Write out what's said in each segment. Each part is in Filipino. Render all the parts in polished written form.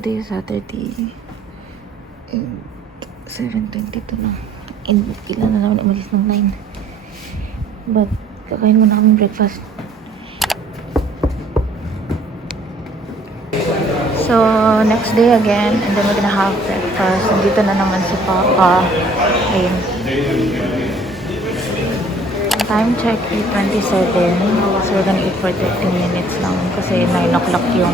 today is Saturday. And 7:22 na. And kailan na naman umalis ng 9. But, kakain muna kami breakfast. So, next day again, and then we're gonna have breakfast. Nandito na naman si Papa. Ayun. Time check, 8:27. So, we're gonna eat for 30 minutes lang. Kasi 9 o'clock yung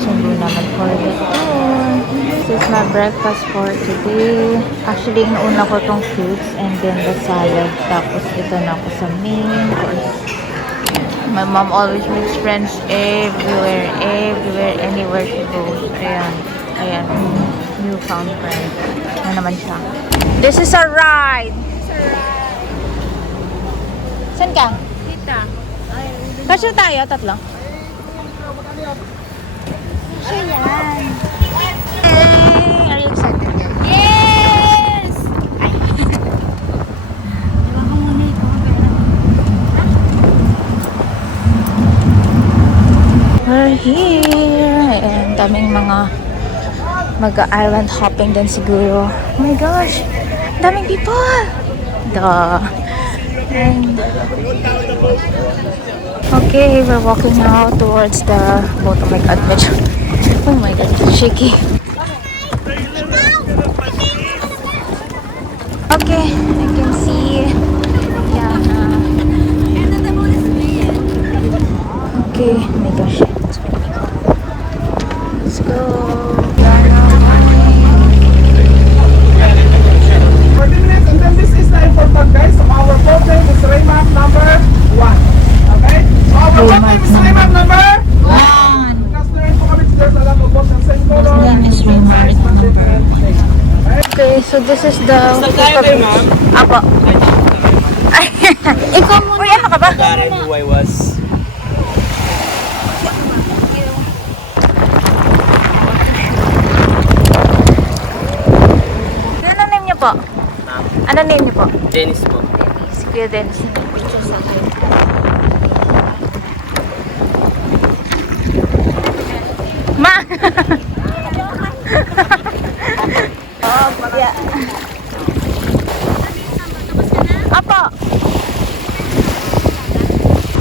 sundo naman for the tour. This is my breakfast for today. Actually, inuuna ko tong fruits and then the salad. Tapos, ito na ako sa main course. My mom always makes friends everywhere, anywhere she goes. Ayan, newfound friend. Ano naman siya? This is a ride! Saan ka? Tita. Kasya tayo, tatlo. Siya yan. Hey, are you excited? Yes! Ay. Diba ka muna ito? We're here! And daming mga mag-island hopping din siguro. Oh my gosh! Daming people! Duh! And okay, we're walking now towards the boat. Oh my god, medyo. Oh my god, it's shaky. Okay, I can see. Yeah. Okay, oh my gosh. Let's go. 40 minutes, and then this is the important guys. So our boat name is Raymap number 1. Okay? So our boat name is Raymap number 1. Because there is there's a lot of boats and same color. His name is Raymap number 1. Okay, so this is the Apo. Ikaw muna. Uy, ano ka ba? Who I was. Ano name niyo po? Ano name niyo po? Dennis po. Si Kuya Dennis. Picture sa akin. Ma! Oh, yeah. Apo!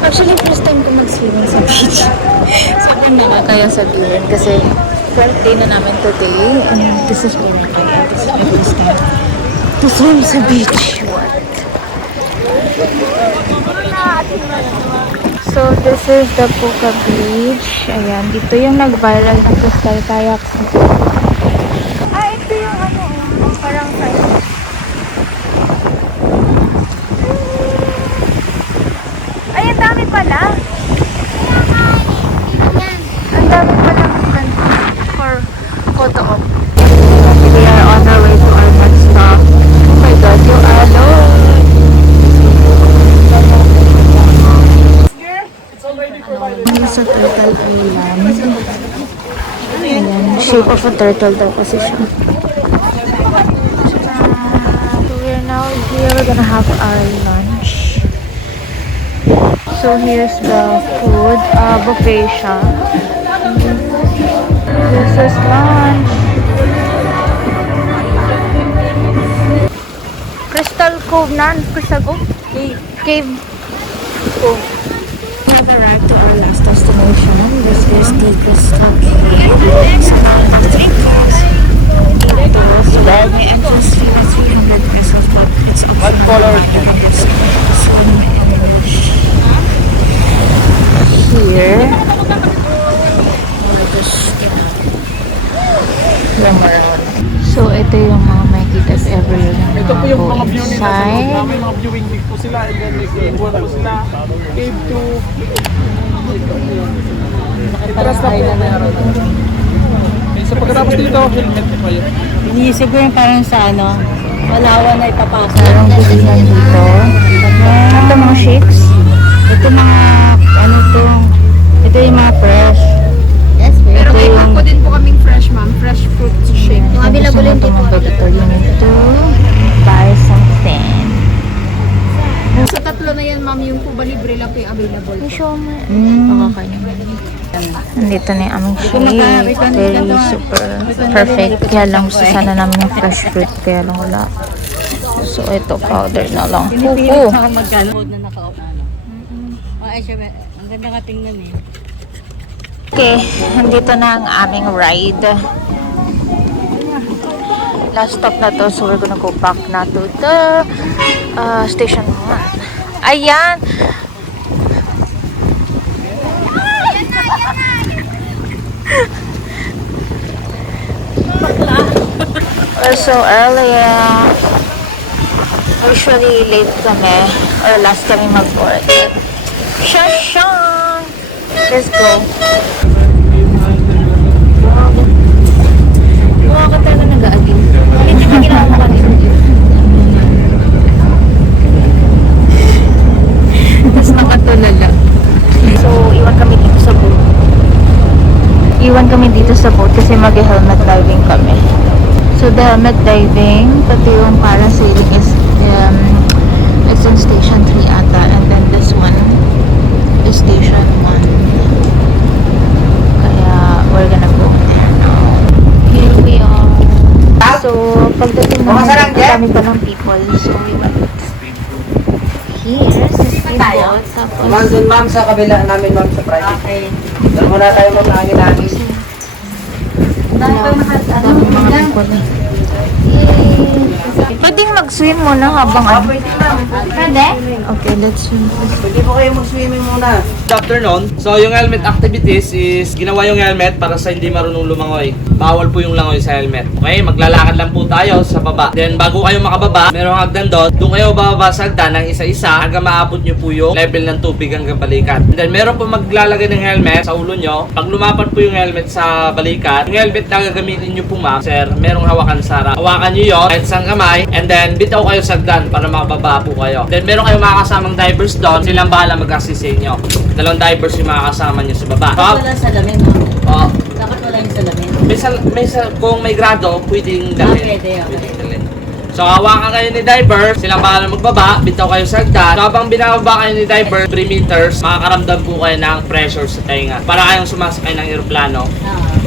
Actually, first time ko mag-swimming sa beach. Sobrang nakakaya sabihin kasi first day na namin today and this is Boracay. This is my first time to swim sa beach. What? So, this is the Puka Beach. Ayan, dito yung nag-viral na crystal kayaks. Ito yung ano, parang kayak. Ay, ang dami pala. Ang dami pala for photo op. We are on our way to our next stop. Oh my god, yung alon. Ano sa Turtle Island? Ayan, shape of a turtle daw kasi siya. So we're now here, we're gonna have our lunch. So here's the food, buffet siya. This is lunch. Crystal Cove na? Crystal Cove? Cave Cove. We have arrived to our last destination. This is the Crystal Cave. So, 3 cars. So, my entrance fee is 300 pesos, but it's optional. What color? Here. So, ito yung mga makikita sa everywhere ng Ito po mga yung mga boat view nila sa inside. loob namin, mga viewing deck po sila, and then nag-iwan po sila. Cave 2. Itras na po meron. So pagkatapos dito, helmet po kayo. Iniisip ko yung parang sa ano, Palawan na ipapasa. Merong bilihan dito. Ito mga shakes. Ito mga, ano to, ito yung mga fresh. Yes, Pero may yung po din po kaming fresh, ma'am. Fresh fruit shake. Mga available yung tipo. You need to buy something. Sa tatlo na yan, ma'am, yung Cuba Libre lang po yung available. May siomay. Mm. Okay naman. Nandito na yung aming shake. Very super perfect. Kaya lang gusto sana namin yung fresh fruit. Kaya lang wala. So, ito powder na lang. Kuku. Magkano? Na naka-off na. Ay, siya, ang ganda ka tingnan eh. Okay, nandito na ang aming ride. Last stop na to, so we're gonna go back na to the station 1. Ayan! We're so early. Usually late kami or last kami mag-board. Shashan! Let's go. Mukha ka talaga nag-aaling. Hindi ka ginawa mo kanina. Tapos nakatulala. So, iwan kami dito sa boat. Iwan kami dito sa boat kasi mag-helmet diving kami. So, the helmet diving, pati yung parasailing is it's in station 3 ata. And then this one is station 1. Kaya, we're gonna go there now. Here we are. So, pagdating namin, dami pa ng people. So, we went here sa speedboat. Tapos, Ma'am, dun ma'am sa kabila namin ma'am sa private. Okay. Doon muna tayo mag-angin-angin. dami mga people. Yay! Pwedeng mag-swim muna habang ano. Pwede? Okay, let's swim. Pwede po kayo mag-swimming muna. Good afternoon. So yung helmet activities is ginawa yung helmet para sa hindi marunong lumangoy. Bawal po yung langoy sa helmet. Okay, maglalakad lang po tayo sa baba. Then bago kayo makababa, merong hagdan doon. Doon kayo bababa sa hagdan ng isa-isa hanggang maabot nyo po yung level ng tubig hanggang balikat. And then meron po maglalagay ng helmet sa ulo nyo. Pag lumapat po yung helmet sa balikat, yung helmet na gagamitin nyo po ma'am, sir, merong hawakan sa harap. Hawakan nyo yun, kahit isang kamay, and then bitaw kayo sa hagdan para makababa po kayo. Then meron kayong makakasamang divers doon, silang bahala mag-assist sa inyo. Dalawang divers yung makakasama nyo sa baba. Wala salamin, ma'am. Oh, Dapat wala yung salamin. kung may grado, pwedeng dalhin. Pwede, okay. Pwedeng dalhin. So, hawakan kayo ni diver, silang bahala magbaba, bitaw kayo sa hagdan. So, habang binababa kayo ni diver, 3 meters, makakaramdam po kayo ng pressure sa tenga. Para kayong sumasakay ng eroplano.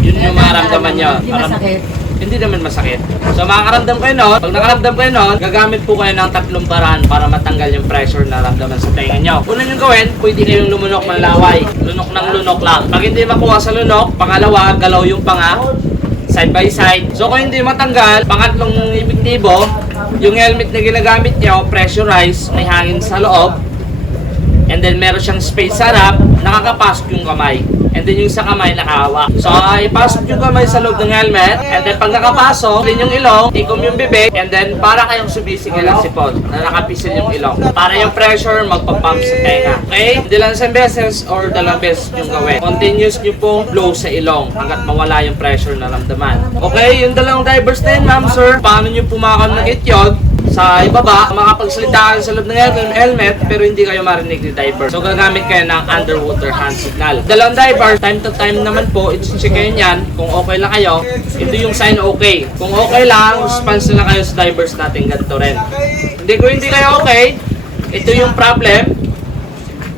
Yun yung makaramdaman nyo. Hindi masakit. Hindi naman masakit. So, makakaramdam kayo nun. Pag nakaramdam kayo nun, gagamit po kayo ng 3 paraan para matanggal yung pressure na ramdaman sa tenga nyo. Una nyo gawin, pwede kayong lumunok ng laway. Lunok ng lunok lang. Pag hindi makuha sa lunok, pangalawa, galaw yung panga. Side by side. So kung hindi matanggal, pangatlong epektibo, yung helmet na ginagamit nyo, pressurized, may hangin sa loob, and then meron siyang space sa harap, nakakapasok yung kamay. And then yung sa kamay nakahawak. So ipasok yung kamay sa loob ng helmet, and then pag nakapasok, din yung ilong, tikom yung bibig, and then para kayong sumisigil ang sipon, na nakapisil yung ilong. Para yung pressure magpapump sa tenga. Okay? Hindi lang isang beses or 2 beses yung gawin. Continuous nyo pong blow sa ilong hanggat mawala yung pressure na ramdaman. Okay? Yung 2 divers na yun, ma'am, sir. Paano nyo pumakamnagit yun? Sa ibaba, makapagsalita kayo sa loob ng helmet pero hindi kayo marinig ni diver. So gagamit kayo ng underwater hand signal. 2 diver, time to time naman po, i-check kayo niyan kung okay lang kayo. Ito yung sign okay. Kung okay lang, response na lang kayo sa divers natin ganito rin. Kung hindi kayo okay, ito yung problem.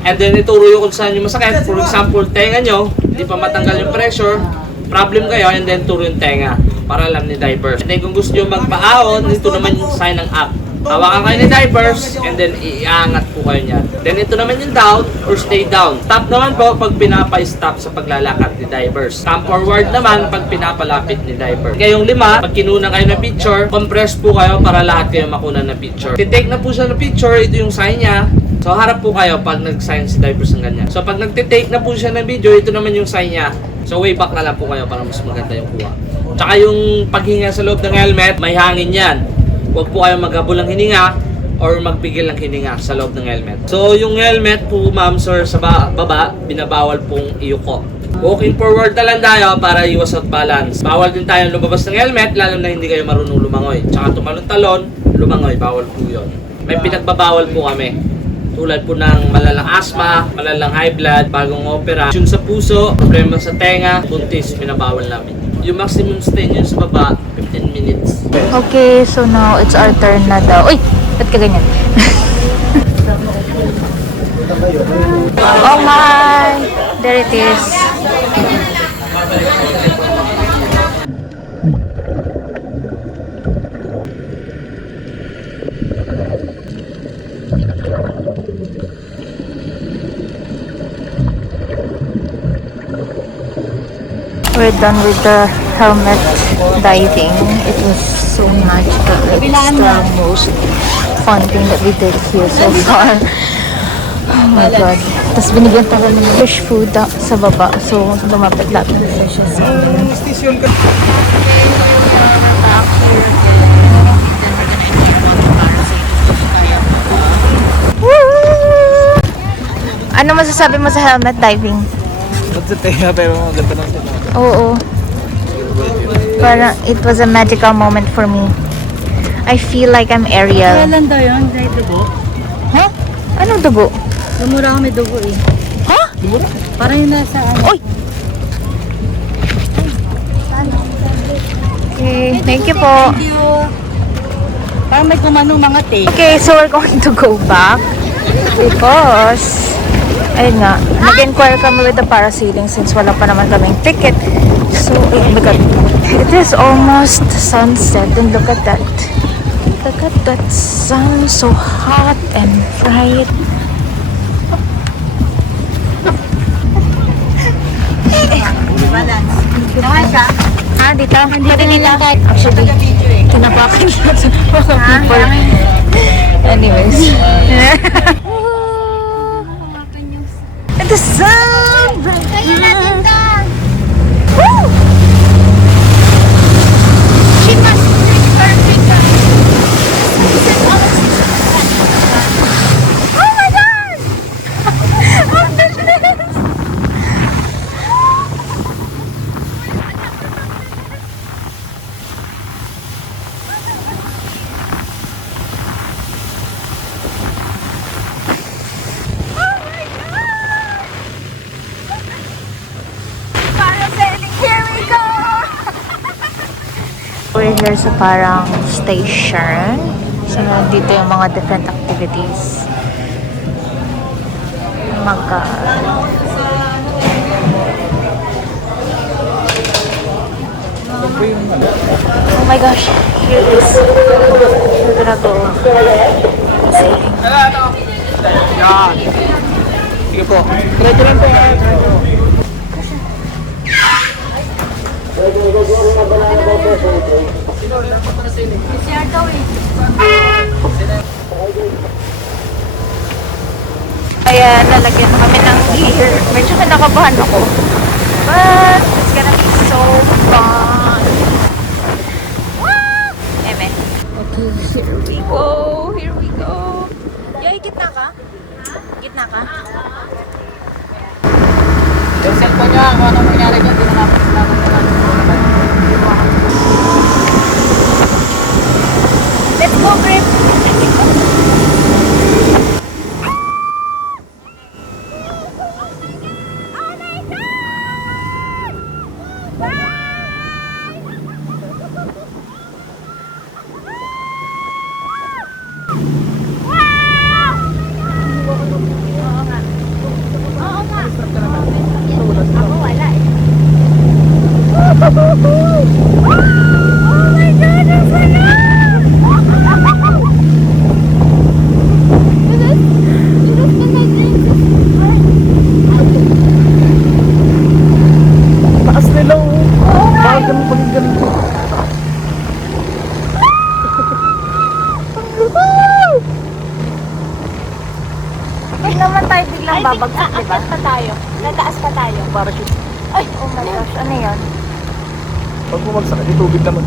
And then ituro yung kung saan yung masakit. For example, tenga nyo, hindi pa matanggal yung pressure, problem kayo, and then turo yung tenga para alam ni divers. And then kung gusto nyo magpaahon, ito naman yung sign ng up. Hawakan kayo ni divers, and then iangat po kayo niyan. Then ito naman yung down or stay down. Stop naman po pag pinapa-stop sa paglalakad ni divers. Come forward naman pag pinapalapit ni diver. Kayong 5, pag kinunan kayo ng picture, compress po kayo para lahat kayo makunan ng picture. Titake na po siya ng picture, ito yung sign niya. So harap po kayo pag nag-sign si divers ng ganyan. So pag nagtitake na po siya ng video, ito naman yung sign niya. So way back na lang po kayo para mas maganda yung kuha. Tsaka yung paghinga sa loob ng helmet, may hangin yan. Huwag po kayong maghabol ng hininga or magpigil ng hininga sa loob ng helmet. So yung helmet po, ma'am, sir, sa baba, binabawal pong iyuko. Walking forward na lang tayo para iwas at balance. Bawal din tayong lumabas ng helmet, lalo na hindi kayo marunong lumangoy. Tsaka tumalon-talon, lumangoy, bawal po yun. May pinagbabawal po kami. Tulad po ng malalang asthma, malalang high blood, bagong opera, yung sa puso, problema sa tenga, buntis, pinabawal namin. Yung maximum stay nyo sa baba, 15 minutes. Okay, so now it's our turn na daw. Uy! Ba't ka ganyan? Oh my! There it is. We're done with the helmet diving. It was so magical. It's the most fun thing that we did here so far. Oh my god. Tapos binigyan pa rin ng fish food sa baba. So, lumapit lahat ng fishes. Station ka. Woo! Ano masasabi mo sa helmet diving? Ba't sa tenga pero maganda lang sila. Oo. Parang it was a magical moment for me. I feel like I'm Ariel. Kailan daw yun? Dahil dugo? Huh? Anong dugo? Lumura kami dugo eh. Ha? Parang yung nasa ano. Oy! Okay, thank you po. Thank you. Parang may kumanong mga take. Okay, so we're going to go back because ayun nga, nag-inquire kami with the parasailing since wala pa naman kaming ticket. So, oh my god, it is almost sunset and look at that. Look at that sun, so hot and bright. Ah, dito? Pwede dito? Actually, tinapakan siya sa mga people. Anyways. And the sun! Woo! She must be perfect. Oh my god! Oh my goodness! Parasailing, here we go! We're here sa parang station. So, dito yung mga different activities. Oh my god. Oh my gosh, here it is. We're gonna go sailing. Yan. Sige po. Diretso lang po. Kaya lalagyan kami ng gear. Medyo kinakabahan ako. But it's gonna be so fun. Woo! Eme. Okay, here we go. Here we go. Yay, gitna ka? Gitna ka? Yung cellphone niya, kung anong nangyari dyan, tinanapin na Let's go, Grip! taas nila. Bakit ganun pag ganun? Huwag naman tayo biglang babagsak, diba? Pa tayo. Nataas pa tayo. Parachute. Ay, oh my gosh. Ano yan? Pag bumagsak, di tubig naman.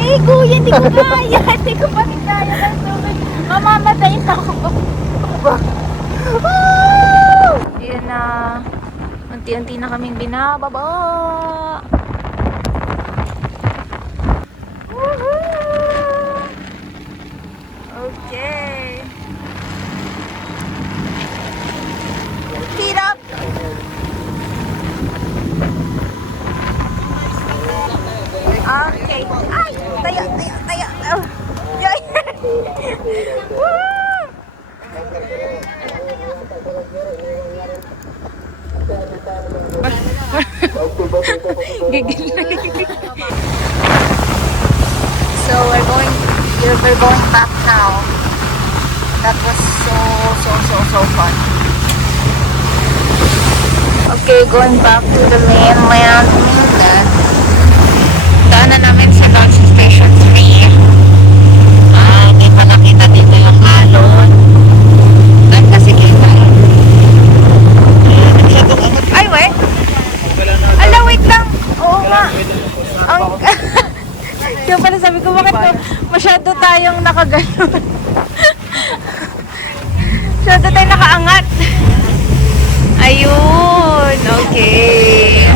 Eh, kuya, hindi ko kaya. Hindi ko pa rin kaya ng tubig. Mamamatay na ako. Ayan na. Unti-unti na kaming binababa. Woohoo! Okay. Feet up. Okay. Ay! Tayo, tayo, tayo. Oh. Yay! Woo! Gigil. So we're going back now. That was so fun. Okay, going back to the mainland. Daanan namin sa Dodge Station 3. Hindi pa nakita dito yung alon. At kasi kita. Ay, wait. Ala, wait lang. Oo nga. Kaya pala sabi ko, bakit masyado tayong nakaganon? Masyado tayong nakaangat. Ayun. Okay.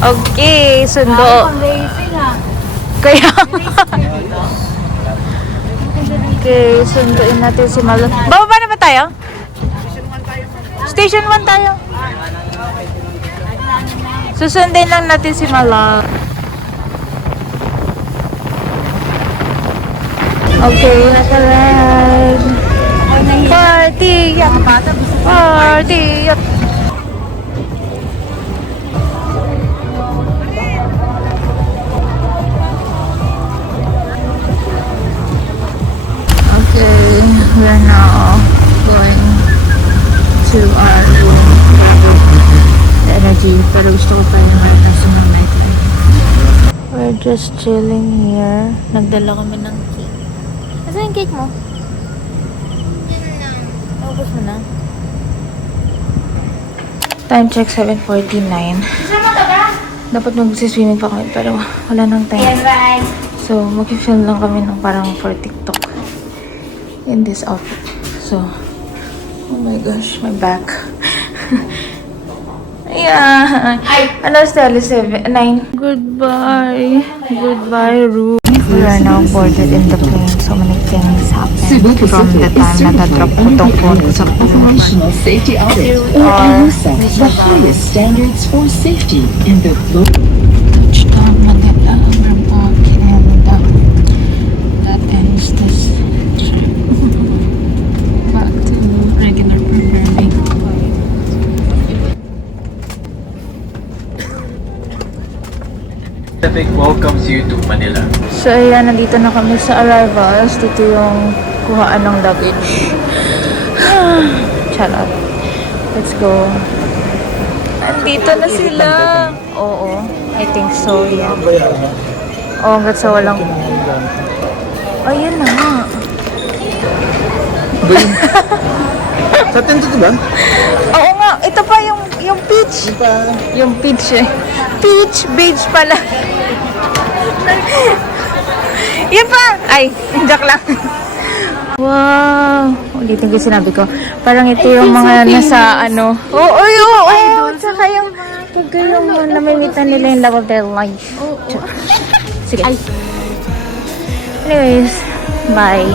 Okay, sundo. Kaya okay, sunduin natin si Malo. Bababa na ba tayo? Station 1 tayo. Susundin lang natin si Malo. Okay, naka-ride. Party! Party! Okay, we're now going to our room. The energy, pero gusto ko pa yung marita sa mga night. We're just chilling here. Nagdala kami ng cake. Nasaan yung cake mo? Naubos mo na? Time check, 7:49. Dapat mag-swimming pa kami, pero wala nang time. So, mag-film lang kami ng parang for TikTok. In this outfit. So, oh my gosh, my back. Yeah. Ano sa 9? Goodbye. Goodbye, room. We are now boarded in the plane. So many things happened from the time na na-drop ko tong phone ko sa plane. Operational safety audit or NSF, the highest standards for safety in the globe. Touchdown Manila. We're walking and that ends this trip. Back to regular programming. Pacific welcomes you to Manila. So ayan, nandito na kami sa arrivals. Dito yung kuhaan ng luggage. Charot. Let's go. Nandito na sila. Oo, I think so, yeah. Oo, hanggat sa walang... Ayun na nga. Sa tent ito ba? Oo nga, ito pa yung peach. Yung peach eh. Peach, beige pala. Yan pa! Ay, joke lang. Wow! Ulitin ko yung sinabi ko. Parang ito yung mga nasa ano. Oo. Tsaka yung pagka yung namimitan nila yung love of their life. Sige. Anyways, bye.